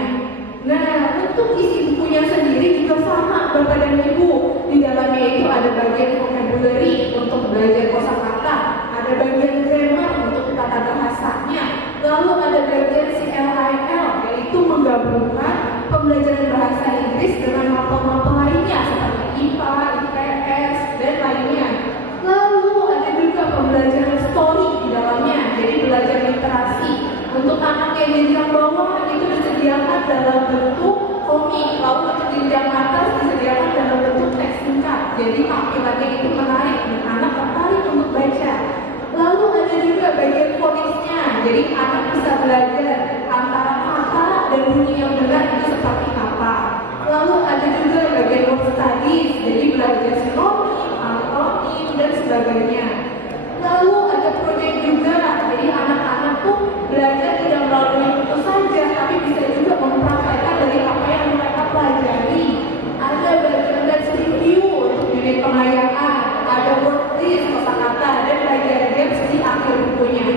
Nah, untuk isi bukunya sendiri juga sama Bapak dan Ibu. Di dalamnya itu ada bagian vocabulary untuk belajar kosakata, ada bagian grammar untuk tata bahasanya, lalu ada bagian CLIL yaitu menggabungkan pembelajaran bahasa Inggris dengan mapel-mapel lainnya seperti IPA, IPS, dan lainnya. Lalu ada juga pembelajaran story di dalamnya, jadi belajar literasi. Untuk anak yang jenjang bawah itu disediakan dalam bentuk komik, lalu untuk jenjang atas disediakan dalam bentuk teks singkat. Jadi tampilannya itu menarik dan anak tertarik untuk baca. Lalu ada juga bagian fonisnya, jadi anak bisa belajar antara kata dan bunyi yang benar itu seperti apa. Lalu ada juga bagian word studies, jadi belajar sinonim, antonim, dan sebagainya. Lalu ada proyek juga, jadi anak-anak tuh belajar tidak melalui buku saja, tapi bisa juga mempraktekkan dari apa yang mereka pelajari. Ada bagian batch review untuk unit pengayaan, ada word list, kosakata, dan bagian games di akhir bukunya.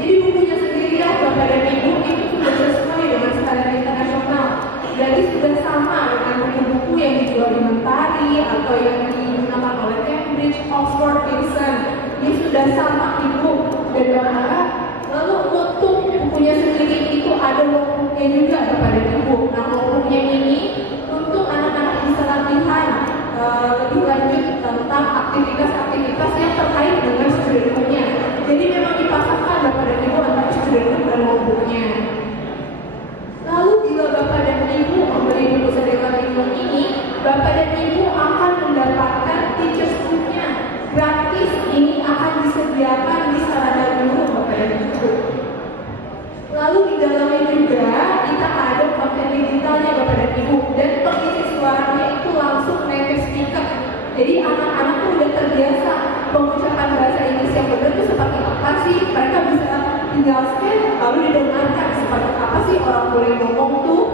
Jadi bukunya sendiri ya, Bapak dan Ibu, itu sudah sesuai dengan standar internasional. Jadi sudah sama dengan buku-buku yang dijual di Mentari atau yang digunakan oleh Cambridge, Oxford, Princeton. Ini sudah sama Ibu dan Bapak. Lalu untuk bukunya sendiri itu ada workbooknya juga kepada Ibu. Nah, workbooknya ini untuk anak-anak bisa latihan lebih lanjut tentang aktivitas-aktivitas yang terkait dengan student book-nya. Jadi memang dipasangkan Bapak dan Ibu antara student book dan workbooknya. Lalu jika Bapak dan Ibu membeli buku Sederhana Ilmu ini, Bapak dan Ibu akan mendapatkan teachers book-nya gratis. Ini akan disediakan di sarana guru Bapak dan Ibu. Lalu di dalamnya juga kita ada konten digitalnya Bapak dan Ibu, dan pengisi suaranya itu langsung native speaker. Jadi anak-anak tuh udah terbiasa pengucapan bahasa Inggris yang benar itu seperti apa sih. Mereka bisa tinggal scan lalu didengarkan seperti apa sih orang boleh ngomong tuh.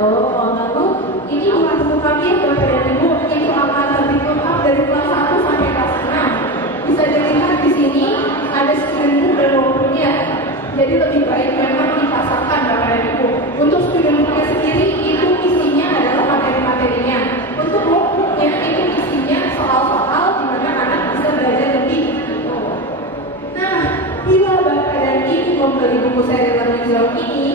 Lalu ini buku kami yang Bapak dan Ibu itu akan lebih lengkap dari kelas 1 sampai kelas 6. Bisa dilihat di sini ada student book dan workbooknya. Jadi lebih baik memang dipasangkan Bapak dan Ibu. Untuk student booknya sendiri itu isinya adalah materi-materinya. Untuk workbooknya itu isinya soal-soal di mana anak bisa belajar lebih. Nah, bila Bapak dan Ibu membeli buku seri Learning Zone ini,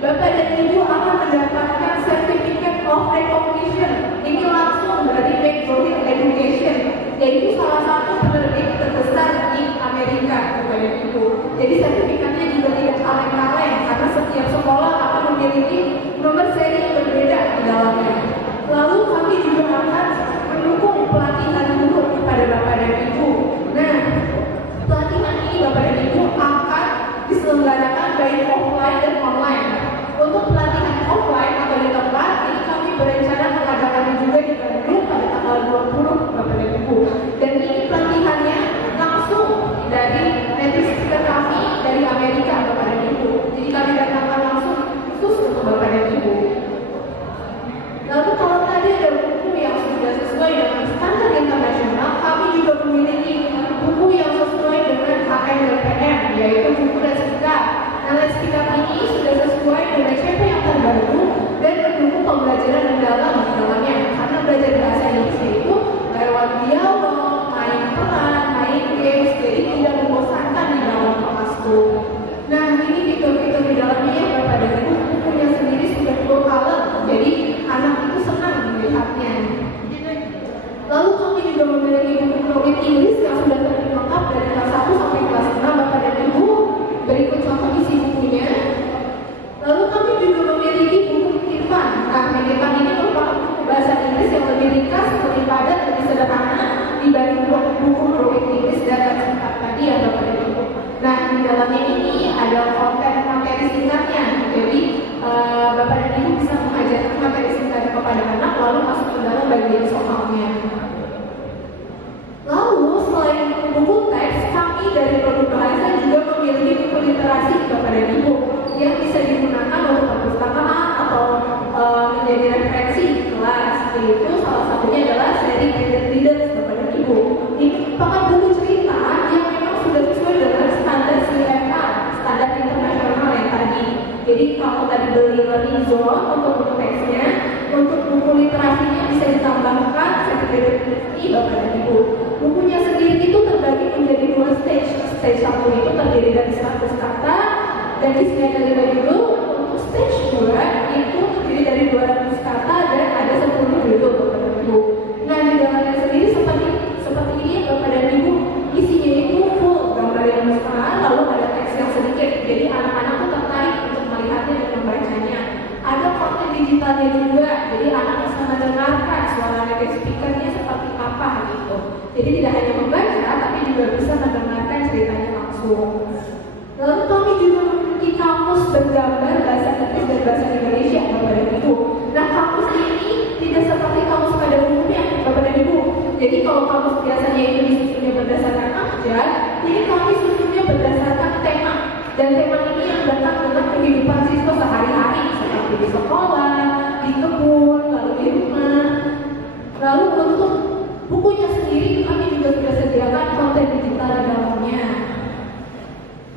Bapak dan Ibu akan mendapatkan Certificate of Recognition. Ini langsung dari McGraw-Hill Education, yaitu salah satu penerbit terbesar di Amerika, Bapak dan Ibu. Jadi sertifikatnya juga tidak kaleng-kaleng, karena setiap sekolah akan memiliki nomor seri yang berbeda di dalamnya. Lalu kami juga akan mendukung pelatihan guru kepada Bapak dan Ibu. Nah, pelatihan ini Bapak dan Ibu akan diselenggarakan baik offline dan online. Untuk pelatihan offline atau di tempat, ini kami berencana mengadakan juga di Bandung pada tanggal 20 Bapak dan Ibu. Dan ini pelatihannya langsung dari native speaker kami dari Amerika Bapak dan Ibu. Jadi kami datangkan langsung khusus untuk Bapak dan Ibu. Lalu kalau tadi ada buku yang sudah sesuai dengan standar internasional, kami juga memiliki buku yang sesuai dengan KNLPM, yaitu buku Lexika. Nah, Lexika ini sudah sesuai dengan CP yang terbaru dan mendukung pembelajaran mendalam di dalamnya. Karena belajar bahasa Inggris itu lewat dialog, main peran, main games, jadi tidak membosankan di dalam kelas tuh. Nah, ini fitur-fitur di dalamnya ya Bapak dan Ibu, bukunya sendiri sudah full color, jadi anak itu senang melihatnya. Lalu kami juga memiliki buku Knowledge English yang sudah terlengkap dari kelas 1 sampai kelas 6 Bapak dan Ibu. Berikut contoh isi bukunya. Lalu kami juga memiliki buku Irfan. Nah, Irfan ini merupakan buku bahasa Inggris yang lebih ringkas, lebih padat, lebih sederhana dibanding buku Knowledge English dan singkat tadi ya Bapak dan Ibu. Nah, di dalamnya ini ada konten materi singkatnya. Jadi Bapak dan Ibu bisa mengajarkan materi singkat kepada anak lalu masuk ke dalam bagian soalnya. Lalu selain buku teks, kami dari produk bahasa juga memiliki buku literasi Bapak dan Ibu yang bisa digunakan untuk perpustakaan atau menjadi referensi di kelas. Yaitu salah satunya adalah seri Guided Readers Bapak dan Ibu. Ini merupakan buku cerita yang memang sudah sesuai dengan standar CFR, standar internasional yang tadi. Jadi kalau tadi beli Learning Zone untuk buku teksnya, untuk buku literasinya bisa ditambahkan sertifikat Bapak dan Ibu. Bukunya sendiri itu terbagi essay satu itu terdiri dari 100 kata dan isinya dari judul. Untuk stage 2 itu terdiri dari 200 kata dan ada 10 judul Bapak dan Ibu. Nah di dalamnya sendiri seperti ini Bapak dan Ibu, isinya itu full gambar yang mesra, lalu ada teks yang sedikit, jadi anak-anak tuh tertarik untuk melihatnya dan membacanya. Ada konten digitalnya juga, jadi anak bisa mendengarkan suara native speakernya seperti apa gitu. Jadi tidak hanya membaca, tapi juga bisa mendengarkan ceritanya langsung. Lalu kami juga memiliki kamus bergambar bahasa Inggris dan bahasa Indonesia, Bapak dan Ibu. Nah kamus ini tidak seperti kamus pada umumnya, Bapak dan Ibu. Jadi kalau kamus biasanya itu disusunnya berdasarkan abjad, ini kami susunnya berdasarkan tema. Dan tema ini yang datang dengan kehidupan siswa sehari-hari, seperti di sekolah, di kebun, lalu di rumah. Lalu untuk bukunya sendiri kami juga sudah sediakan konten digital di dalamnya.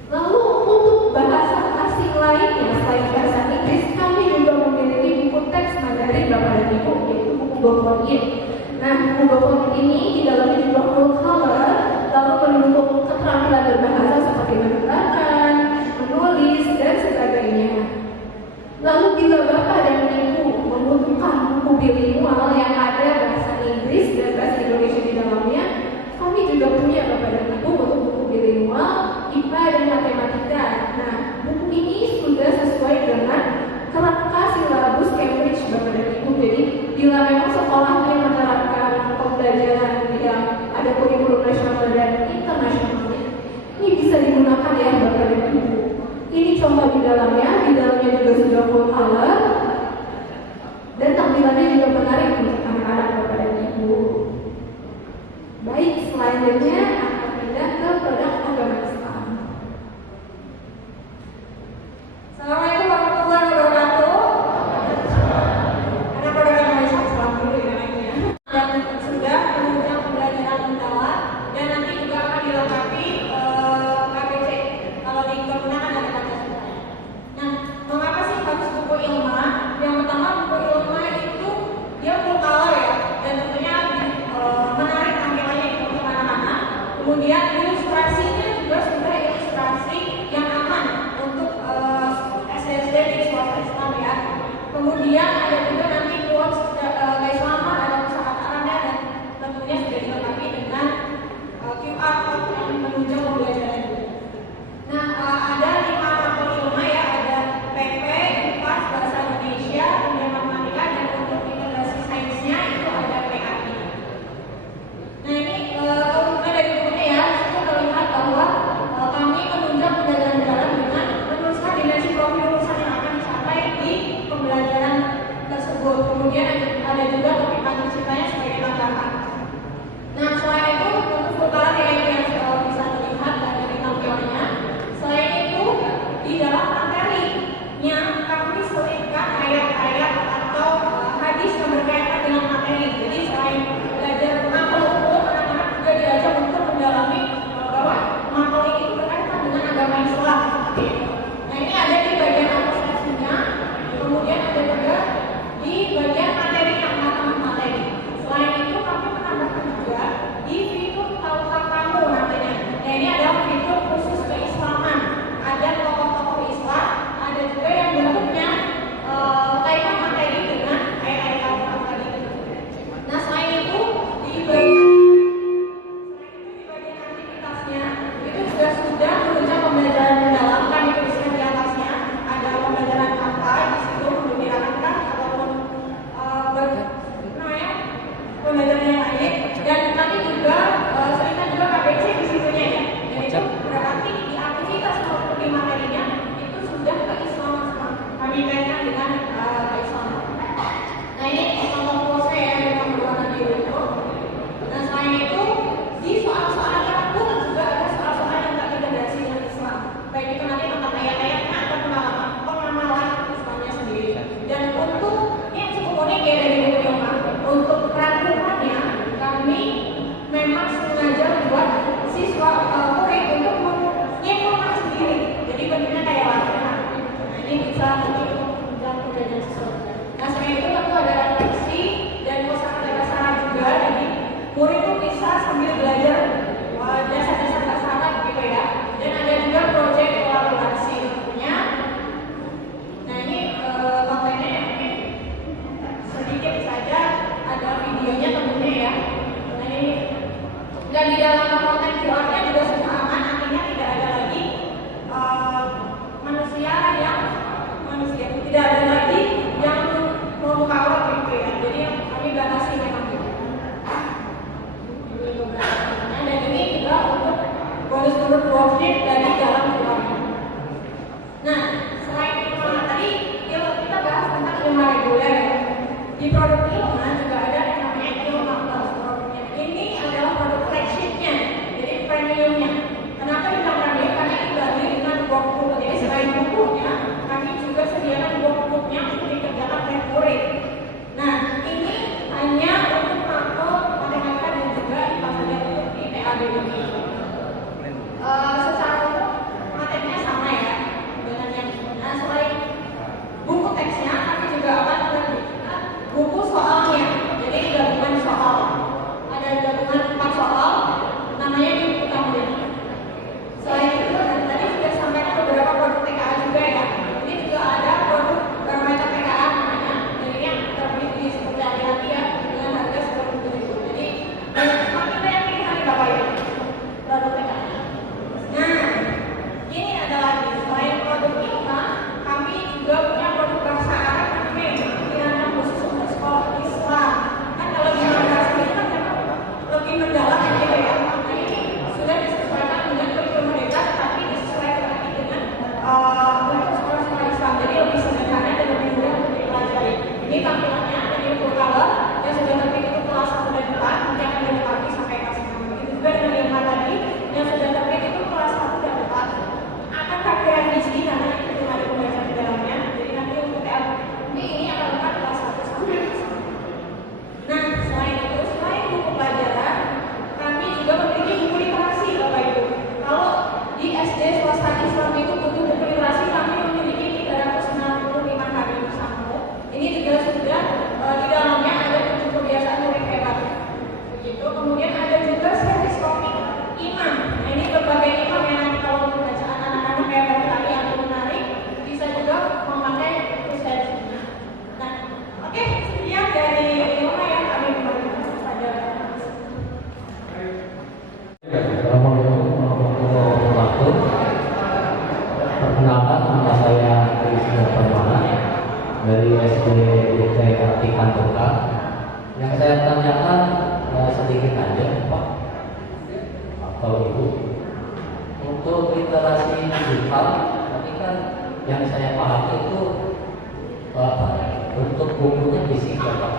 Lalu untuk bahasa asing lainnya selain bahasa Inggris, kami juga memiliki buku teks Mandarin Bapak dan Ibu, yaitu buku Gopodin. Nah, buku Gopodin ini di dalamnya juga full color, lalu mendukung keterampilan berbahasa seperti mendengarkan, menulis, dan sebagainya. Lalu bila Bapak dan Ibu membutuhkan buku bilingual yang ada bahasa Inggris dan bahasa Indonesia di dalamnya, kami juga punya Bapak dan Ibu untuk buku bilingual, IPA dan matematika. Nah, buku ini sudah sesuai dengan kerangka silabus Cambridge Bapak dan Ibu. Jadi, bila memang sekolahnya menerapkan pembelajaran yang ada kurikulum nasional dan internasionalnya, ini bisa digunakan ya Bapak dan Ibu. Ini contoh di dalamnya juga sudah full color dan tampilannya juga menarik untuk anak-anak Bapak dan Ibu. Baik, selanjutnya akan pindah ke produk agama Islam. Assalamualaikum warahmatullahi wabarakatuh. Anak produk agama Islam, salam dulu ya namanya. Dan sudah menunjang pembelajaran mendalam dan nanti juga akan dilengkapi KBC kalau digunakan dari Pancasila. Nah, mengapa sih harus buku ilma? Yang pertama, buku ilma itu dia full color ya, dan tentunya menarik tampilannya untuk anak-anak. Kemudian ilustrasinya juga sudah ilustrasi yang aman untuk SDSD di swasta Islam ya. Kemudian ada juga nanti quotes keislaman, ada pusaka-pusaka dan tentunya sudah dilengkapi dengan QR code yang menunjang pembelajaran itu. Nah, ada 5 materi ilmu ya, ada PP, IPA, bahasa Indonesia, kemudian matematika, dan untuk integrasi sainsnya itu ada PAI. Nah, ini keuntungan dari bukunya ya, itu terlihat bahwa kami menunjang pembelajaran dalam dengan menuliskan dimensi profil lulusan yang akan dicapai di pembelajaran tersebut. Kemudian ada juga topik panjang ceritanya sebagai tambahan. Nah, selain itu untuk full-color yang bisa terlihat dari tampilannya. Selain itu, di dalam materinya kami selipkan ayat-ayat atau hadis yang berkaitan dengan materi. Jadi selain belajar materi hukum, anak-anak juga diajar untuk mendalami bahwa materi itu berkaitan dengan agama Islam. Nah, ini ada di bagian abstraksinya, kemudian ada juga di bagian materi yang materi. Selain itu, kami Dan di dalam konten QR-nya juga sudah aman, artinya tidak ada lagi tidak ada lagi yang membuka awal gitu ya. Jadi kami batasi memang gitu. Dan ini juga untuk bonus profit dari dalam keluarga. Nah, selain Ilma tadi, kita bahas tentang Ilma reguler ya. Di produk Ilma juga ada yang namanya Ilma Plus produknya. Ini adalah produk flagshipnya, jadi premiumnya. Kenapa dibilang premium? Karena dibanding dengan workbook. Jadi selain bukunya, kami juga sediakan workbooknya untuk dikerjakan favorit. Nah, ini hanya untuk makro matematika dan juga dipasarkan untuk di PAB ini. Secara umum materinya sama ya dengan yang nah selain buku teksnya kami juga akan menerbitkan buku soalnya. Jadi gabungan soal, ada gabungan 4 soal, namanya di buku tamunya. Selain itu tadi sudah sampaikan beberapa produk TKA juga ya. Ini juga ada produk barometer TKA namanya. Jadi yang terbit di seperti hati-hati ya dengan harga 97.000. Jadi semakin banyak pilihan di Bapak Ibu produk TKA. Nah, ini adalah selain produk Ilma, kami juga punya produk bahasa Arab yang khusus untuk sekolah Islam. Kan kalau di bahasa itu kan lebih mendalam gitu ya. Nah, ini sudah disesuaikan dengan kurikulum mereka, tapi disesuaikan lagi dengan untuk sekolah-sekolah Islam. Jadi lebih sederhana dan lebih mudah untuk dipelajari. Ini tampilannya dari full color yang sudah terbit itu kelas 1 dan 4, nanti akan dilengkapi sampai kelas 6. Itu juga dengan Ilma tadi yang sudah terbit itu kelas 1 dan 4 akan pakai revisi karena itu belum ada pembahasan di dalamnya. Jadi nanti untuk TLB ini akan lengkap kelas 1 sampai kelas 6. Nah, selain itu, selain buku pelajaran, kami juga memiliki buku literasi Bapak Ibu. Kalau di SD swasta Islam itu butuh buku literasi, kami memiliki 365 hari bersama. Ini juga sudah di dalamnya ada 7 kebiasaan murid hebat. Begitu. Kemudian ada juga series komik imam. Nah, ini berbagai imam yang nanti kalau untuk bacaan anak-anak kayak tadi atau menarik bisa juga memakai buku series. Nah, oke, sekian dari Ilma yang kami memberikan kepada. Assalamualaikum warahmatullahi wabarakatuh. Perkenalkan, nama saya Krisna Permana dari SD UT Artikan Toka. Yang saya tanyakan sedikit aja, Pak atau Ibu, untuk literasi digital. Tadi kan yang saya pahami itu untuk bukunya fisika, Pak.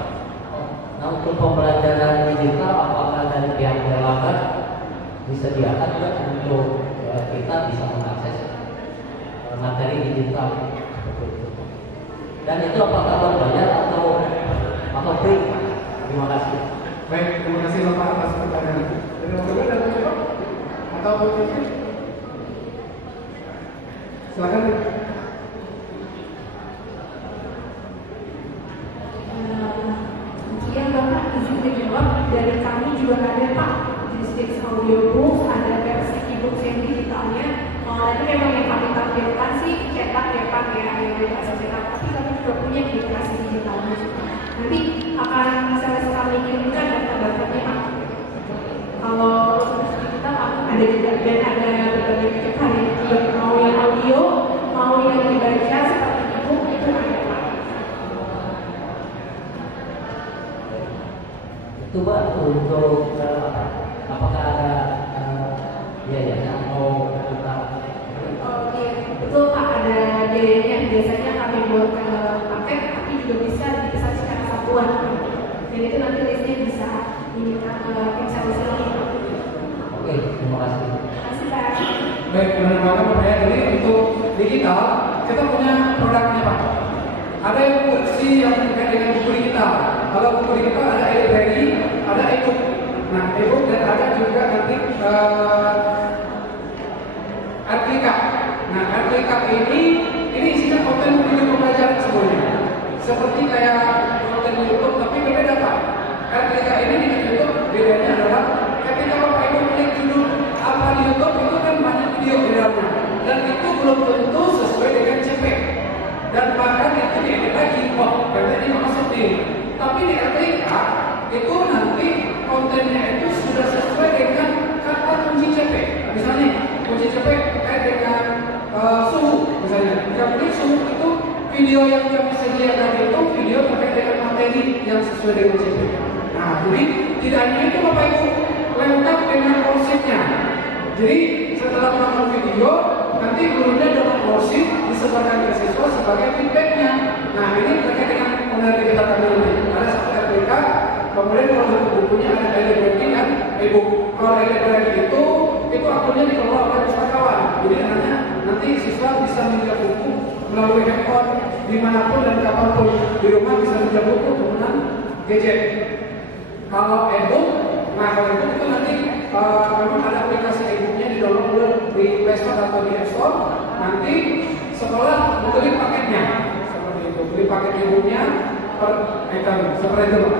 Nah, untuk pembelajaran digital, apakah dari pihak Erlangga disediakan juga untuk kita bisa mengakses materi digital seperti itu? Dan itu apakah berbayar atau free? Terima kasih. Baik, terima kasih Bapak atas pertanyaan. Dari Bapak ada menjawab atau posisi? Silakan. Sekian Bapak, izin dijawab. Dari kami juga ada Pak jenis audiobook, ada versi e-book yang digitalnya. Tadi memang yang kami tampilkan sih cetak ya Pak ya, literasi cetak. Tapi kami juga punya literasi digitalnya juga. Nanti akan saya sekali kirimkan data-datanya Pak. Kalau literasi digital ada juga dan ada berbagai macam variasi, mau yang audio, mau yang dibaca seperti e-book itu ada Pak. Itu Pak, untuk apakah ada biayanya atau kita? Oh iya, betul Pak, ada biayanya. Biasanya kami buat paket, tapi juga bisa dipesan secara satuan. Dan itu nanti listnya bisa diminta ke tim service lagi. Oke, terima kasih. Terima kasih Pak. Baik, benar banget Pak ya. Jadi untuk digital kita punya produknya Pak. Ada yang versi yang terkait dengan buku digital. Kalau buku digital ada e-library, ada e-book. Nah, e-book dan ada juga nanti Artlika. Nah, Artlika ini isinya konten video pembelajaran semuanya. Seperti kayak konten YouTube, tapi berbeda Pak. Artlika ini di YouTube bedanya adalah ketika Bapak Ibu klik judul apa di YouTube itu kan banyak video di dalamnya, dan itu belum tentu sesuai dengan CP. Dan bahkan itu diedit lagi, berarti ini masukin. Tapi di Artlika itu nanti kontennya itu sudah sesuai dengan CP. Misalnya kunci CP terkait dengan suhu, misalnya. Yang suhu itu video yang kami sediakan itu video terkait dengan materi yang sesuai dengan CP. Nah, jadi tidak hanya itu Bapak Ibu, lengkap dengan konsepnya. Jadi setelah menonton video, nanti gurunya dapat worksheet disebarkan ke siswa sebagai feedbacknya. Nah, ini terkait dengan materi kita tadi nanti. Ada satu RPK, kemudian kalau satu bukunya ada e-library kan, e-book. Kalau e-library itu akunnya dikelola oleh pustakawan. Jadi nanti siswa bisa minta buku melalui handphone dimanapun dan kapanpun, di rumah bisa minta buku menggunakan gadget. Kalau e-book, nah kalau e-book itu nanti memang ada aplikasi e-booknya di download di Play Store atau di App Store. Nanti sekolah membeli paketnya, seperti itu, beli paket e-booknya per item seperti itu.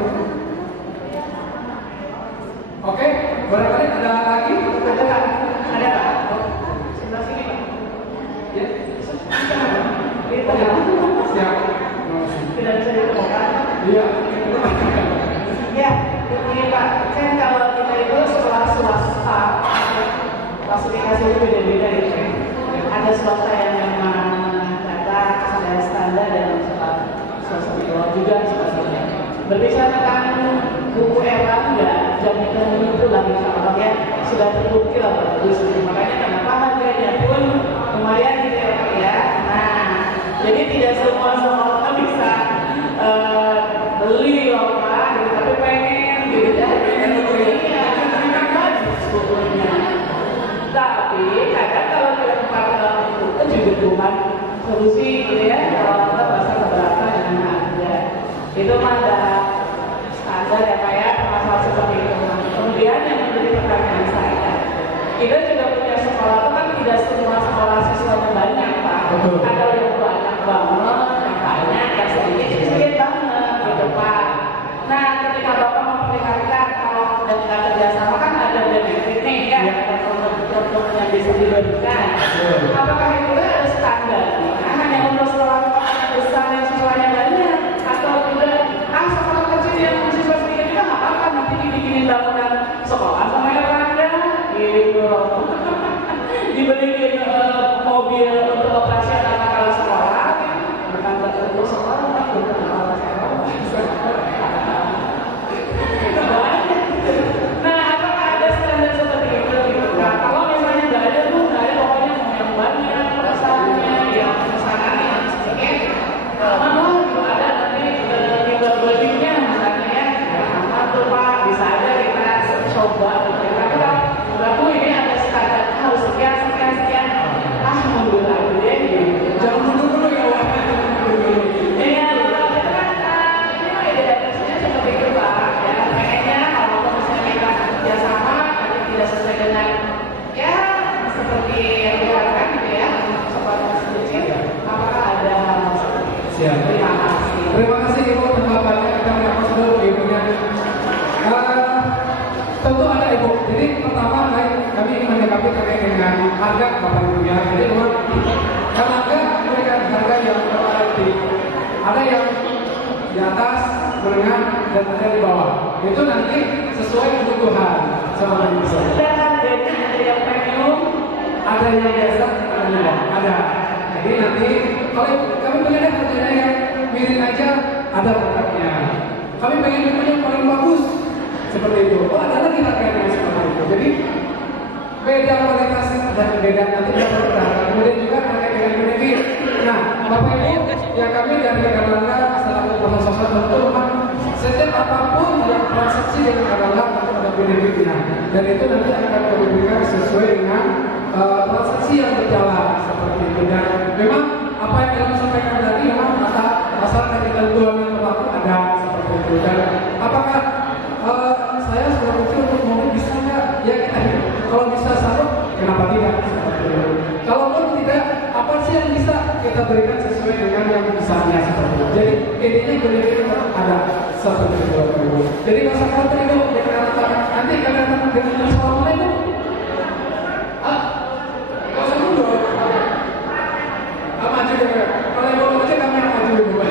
Oke, barangkali ada lagi? Ada Pak? Sebelah sini Pak. Ya. Siap. Tidak bisa ditemukan. Iya. Ya, ini Pak. Kan kalau kita itu sekolah swasta, klasifikasi itu beda-beda ya. Ada swasta yang memang data standar dan swasta di bawah juga sebagainya. Berbicara tentang buku Erlangga, jaminan itu lagi kalau ya sudah terbukti lah bagus. Makanya kenapa harganya pun lumayan gitu ya Pak ya. Nah, jadi tidak semua sekolah bisa beli loh Pak, gitu. Tapi pengen gitu ya, pengen belinya, bukunya. Tapi kadang kalau kita pakai buku juga bukan solusi gitu ya. Kalau kita bahasa keberatan dengan harga, itu mah ada standar ya Pak ya, masalah seperti itu. Kemudian yang menjadi pertanyaan saya, kita juga punya sekolah itu kan tidak semua sekolah siswanya banyak Pak. Ada yang banyak banget, yang banyak, yang sedikit banget gitu Pak. Nah ketika Bapak memperlihatkan kalau kita kerjasama kan ada benefit nih ya, ada produk yang bisa diberikan. Apakah itu ada standarnya? Hanya untuk sekolah besar yang sekolahnya banyak, atau juga sekolah kecil yang siswa sedikit juga nggak apa-apa, nanti dibikinin bangunan sekolah sama Erlangga gitu. Dibeliin mobil untuk operasional kalau sekolah, bukan untuk sekolah, tapi untuk sekolah. Nah, apakah ada standar seperti itu? Nah, kalau misalnya nggak ada tuh, nggak ada pokoknya mau yang banyak perasaannya, yang pesanannya, yang sedikit. Malah itu ada nanti tinggal belinya misalnya ya, sama tuh Pak, bisa aja kita coba. Tapi kalau berlaku ini ada standar harus sekian. Mundur aja deh. Jangan mundur dulu ya Wak. Iya, itu kan ini mah idealisnya seperti itu Pak. Ya, pengennya kalau misalnya kita kerjasama, tapi tidak sesuai dengan ya seperti yang diharapkan gitu ya, sekolah kecil. Apakah ada? Siap. Terima kasih. Terima kasih Ibu dan Bapaknya, kita mengapas dulu Ibunya. Tentu ada Ibu. Jadi pertama kami ingin menyikapi terkait dengan harga Bapak Ibu ya. Jadi memang harga memberikan harga yang bervariasi. Ada yang di atas, menengah, dan ada di bawah. Itu nanti sesuai kebutuhan seperti itu. Ada harganya, ada yang premium, Ada yang biasa, ada yang bawah. Ada. Jadi nanti kalau kami pengen harganya yang miring aja, ada produknya. Kami pengen bukunya yang paling bagus, seperti itu. Oh ada lagi harganya seperti itu. Jadi beda kualitas dan beda nanti kita kemudian juga terkait dengan benefit. Nah, Bapak Ibu, ya kami dari Erlangga selaku pengusaha tentu memang setiap apapun yang transaksi dengan Erlangga tentu ada benefitnya. Dan itu nanti akan kami berikan sesuai dengan transaksi yang berjalan seperti itu. Dan memang apa yang kami sampaikan tadi memang asal dari ketentuan yang berlaku ada seperti itu. Dan apakah saya sudah kecil untuk mobil bisa nggak? Ya kita kalau bisa satu, kenapa tidak? Seperti itu. Kalaupun tidak, apa sih yang bisa kita berikan sesuai dengan yang bisanya seperti itu. Jadi intinya benefit ada seperti itu. Jadi masa khawatir itu nanti kalian dengan soal mana itu? Masa dulu. Maju dulu. Kalau ibu maju kami yang maju dulu.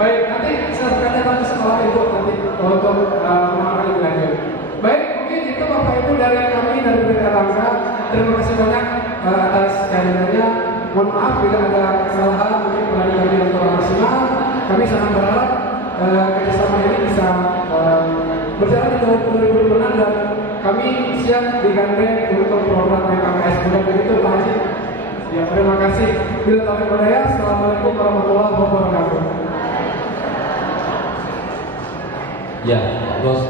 Baik, nanti saya akan datang ke sekolah ibu nanti untuk mengambil lebih lanjut. Baik, mungkin itu Bapak Ibu dari kami dari terima kasih banyak atas kehadirannya. Mohon maaf bila ada kesalahan mungkin pada kami yang kurang maksimal. Kami sangat berharap kerjasama ini bisa berjalan di tahun 2026 dan kami siap digandeng untuk program PKKS. Mudah begitu Pak Haji. Ya, terima kasih. Bila taufiq hidayah. Assalamualaikum warahmatullahi wabarakatuh. Ya, Bos.